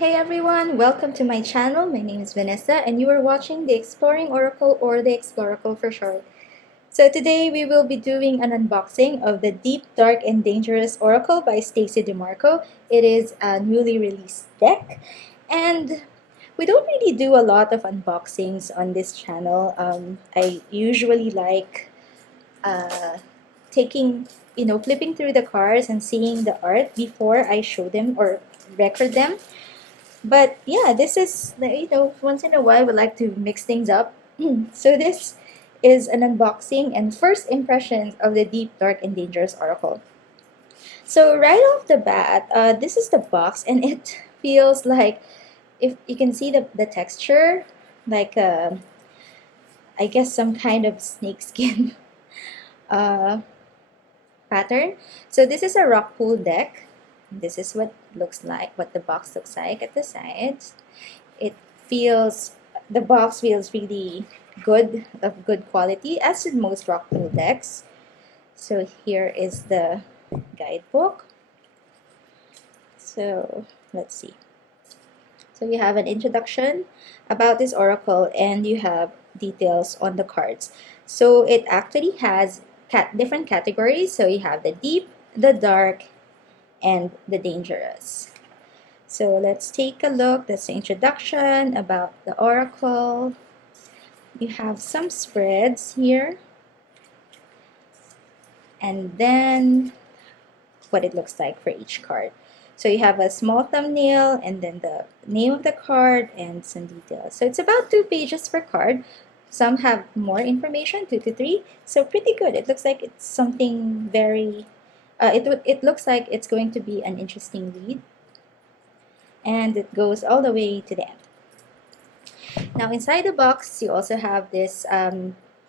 Hey everyone, welcome to my channel. My name is Vanessa and you are watching the Exploring Oracle or the Exploracle for short. So today we will be doing an unboxing of the Deep, Dark, and Dangerous Oracle by Stacey DeMarco. It is a newly released deck and we don't really do a lot of unboxings on this channel. I usually like uh, flipping through the cards and seeing the art before I show them or record them. But yeah, this is, once in a while we like to mix things up. So this is an unboxing and first impressions of the Deep, Dark, and Dangerous Oracle. So right off the bat, this is the box and it feels like, if you can see the texture, like I guess some kind of snakeskin uh, pattern. So this is a rock pool deck. This is what the box looks like at the sides. It feels, the box feels really good, of good quality, as did most rock pool decks. So here is the guidebook. So let's see. So you have an introduction about this oracle and you have details on the cards. So it actually has different categories. So you have the deep, the dark, and the dangerous. So let's take a look. That's the introduction about the oracle. You have some spreads here. And then what it looks like for each card. So you have a small thumbnail and then the name of the card and some details. So it's about 2 pages per card. Some have more information, 2 to 3. So pretty good. It looks like it's something very, it looks like it's going to be an interesting read. And it goes all the way to the end. Now inside the box, you also have this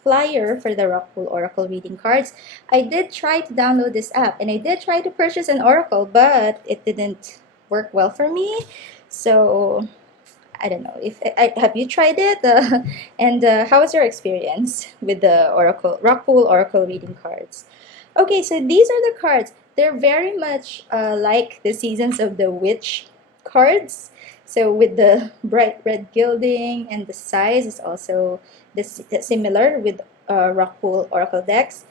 flyer for the Rockpool Oracle reading cards. I did try to download this app and I did try to purchase an Oracle, but it didn't work well for me. So I don't know if have you tried it, and how was your experience with the Rockpool Oracle reading cards? Okay, so these are the cards. They're very much like the Seasons of the Witch cards. So with the bright red gilding, and the size is also similar with Rockpool Oracle decks.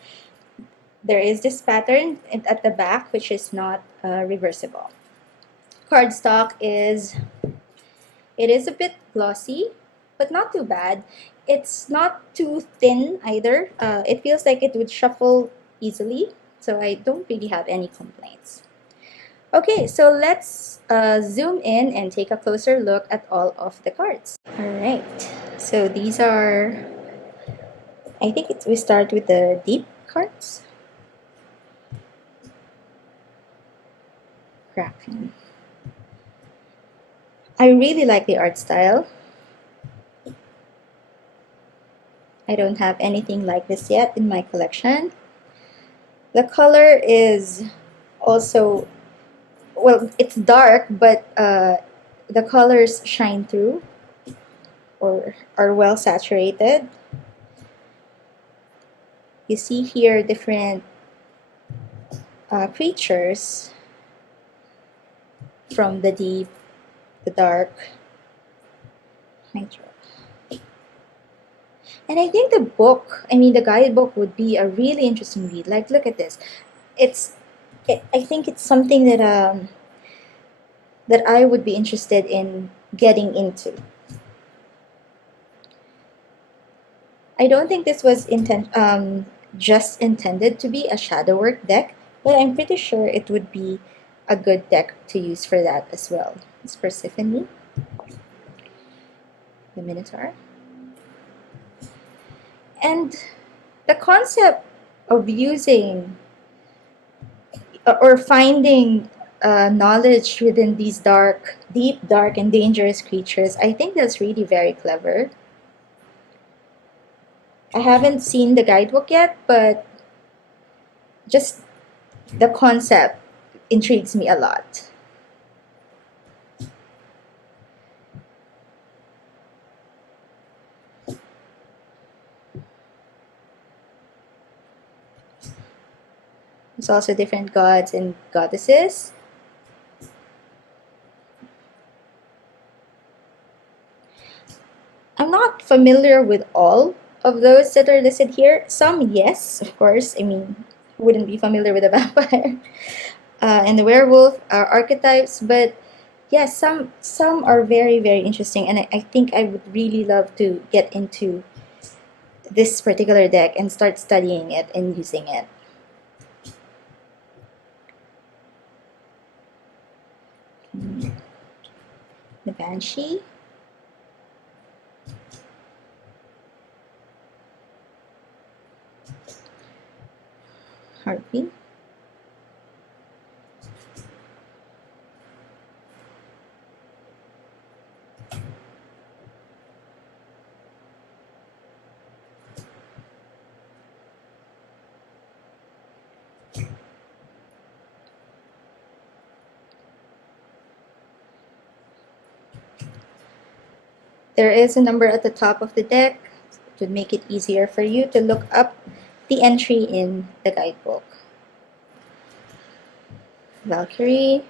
There is this pattern at the back which is not reversible. Cardstock is, it is a bit glossy, but not too bad. It's not too thin either. It feels like it would shuffle easily, so I don't really have any complaints. Okay, so let's zoom in and take a closer look at all of the cards. Alright, so these are, I think we start with the deep cards. Cracking. I really like the art style. I don't have anything like this yet in my collection. The color is also, well, it's dark, but the colors shine through or are well saturated. You see here different creatures from the deep, the dark. And I think the guidebook would be a really interesting read. Like, look at this. I think it's something that I would be interested in getting into. I don't think this was just intended to be a shadow work deck, but I'm pretty sure it would be a good deck to use for that as well. It's Persephone, the Minotaur. And the concept of using or finding knowledge within these deep, dark, and dangerous creatures, I think that's really very clever. I haven't seen the guidebook yet, but just the concept intrigues me a lot. There's also different gods and goddesses. I'm not familiar with all of those that are listed here. Some, yes, of course. I mean, who wouldn't be familiar with a vampire and the werewolf archetypes, but yes, some are very, very interesting, and I think I would really love to get into this particular deck and start studying it and using it. The Banshee. Harpy. There is a number at the top of the deck to make it easier for you to look up the entry in the guidebook. Valkyrie.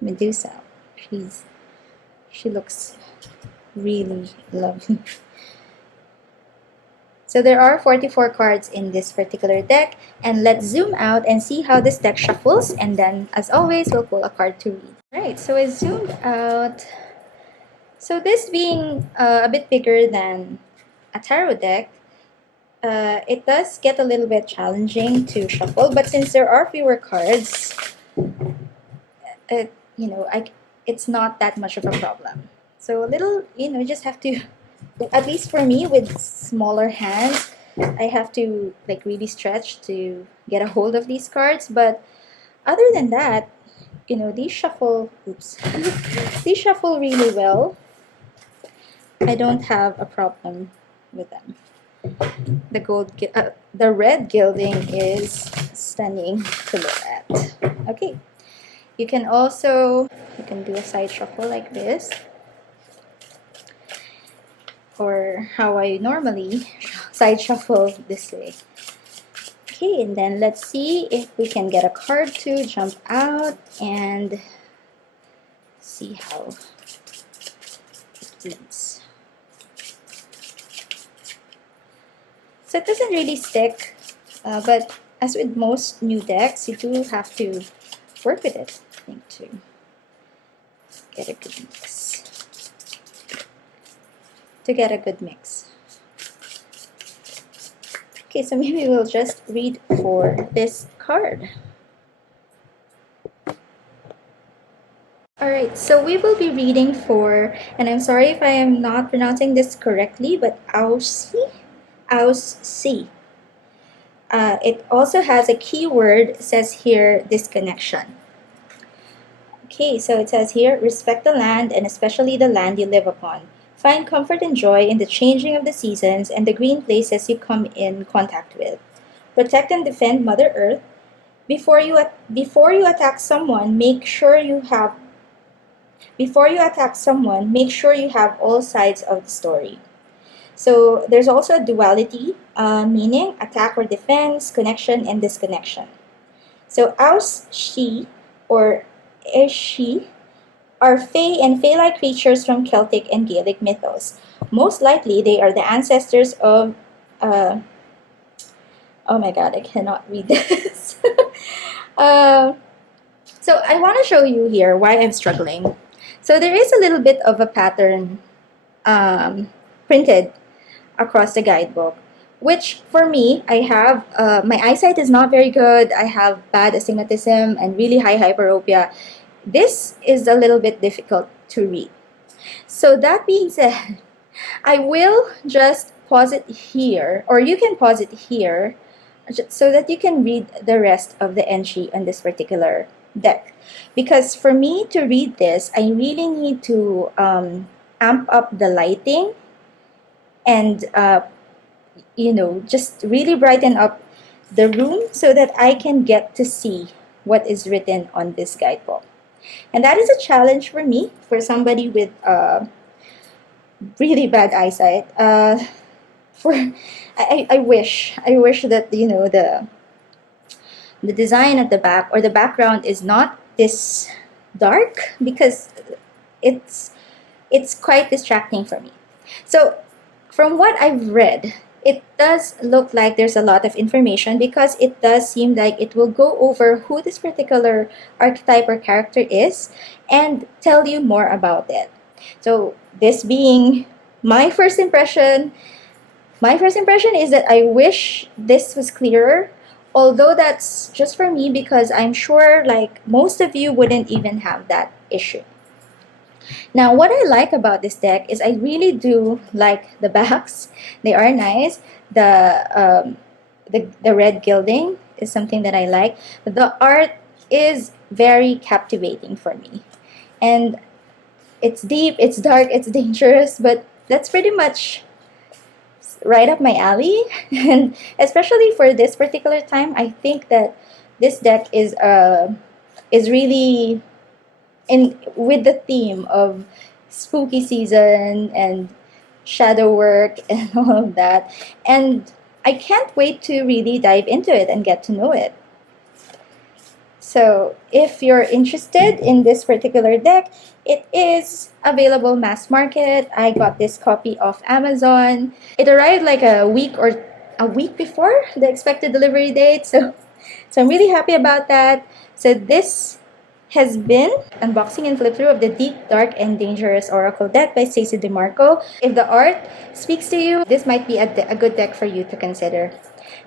Medusa. She looks really lovely. So there are 44 cards in this particular deck, and let's zoom out and see how this deck shuffles, and then as always we'll pull a card to read. Right, so I zoomed out. So this being a bit bigger than a tarot deck, it does get a little bit challenging to shuffle, but since there are fewer cards, it's not that much of a problem. So a little, just have to, at least for me with smaller hands, I have to like really stretch to get a hold of these cards. But other than that, these shuffle, these shuffle really well. I don't have a problem with them. The red gilding is stunning to look at. Okay, you can do a side shuffle like this, or how I normally side shuffle this way. Okay, and then let's see if we can get a card to jump out and see how it reads. So it doesn't really stick, but as with most new decks, you do have to work with it, I think, to get a good mix. Okay, so maybe we'll just read for this card. Alright, so we will be reading for, and I'm sorry if I am not pronouncing this correctly, but Ausi. It also has a keyword, it says here, disconnection. Okay, so it says here, respect the land and especially the land you live upon. Find comfort and joy in the changing of the seasons and the green places you come in contact with. Protect and defend Mother Earth. Before you attack someone, make sure you have all sides of the story. So there's also a duality, meaning attack or defense, connection and disconnection. So Aushi or Eshi are fae and fae-like creatures from Celtic and Gaelic mythos. Most likely, they are the ancestors of... oh my god, I cannot read this. So I want to show you here why I'm struggling. So there is a little bit of a pattern printed across the guidebook, which for me, I have, my eyesight is not very good. I have bad astigmatism and really high hyperopia. This is a little bit difficult to read. So that being said, I will just pause it here, or you can pause it here, so that you can read the rest of the entry on this particular deck. Because for me to read this, I really need to amp up the lighting and just really brighten up the room so that I can get to see what is written on this guidebook. And that is a challenge for me, for somebody with really bad eyesight. I wish that the design at the back or the background is not this dark, because it's it's quite distracting for me. So from what I've read, it does look like there's a lot of information because it does seem like it will go over who this particular archetype or character is and tell you more about it. So this being my first impression, is that I wish this was clearer. Although that's just for me because I'm sure like most of you wouldn't even have that issue. Now, what I like about this deck is I really do like the backs. They are nice. The red gilding is something that I like. The art is very captivating for me. And it's deep, it's dark, it's dangerous, but that's pretty much right up my alley. And especially for this particular time, I think that this deck is really in with the theme of spooky season and shadow work and all of that. And I can't wait to really dive into it and get to know it. So if you're interested in this particular deck, it is available mass market. I got this copy off Amazon. It arrived like a week before the expected delivery date. So I'm really happy about that. So this has been unboxing and flip through of the Deep, Dark, and Dangerous Oracle deck by Stacey DeMarco. If the art speaks to you, this might be a good deck for you to consider.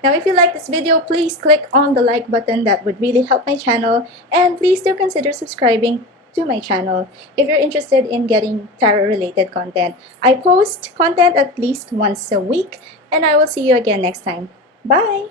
Now, if you like this video, please click on the like button. That would really help my channel. And please do consider subscribing to my channel if you're interested in getting tarot-related content. I post content at least once a week, and I will see you again next time. Bye!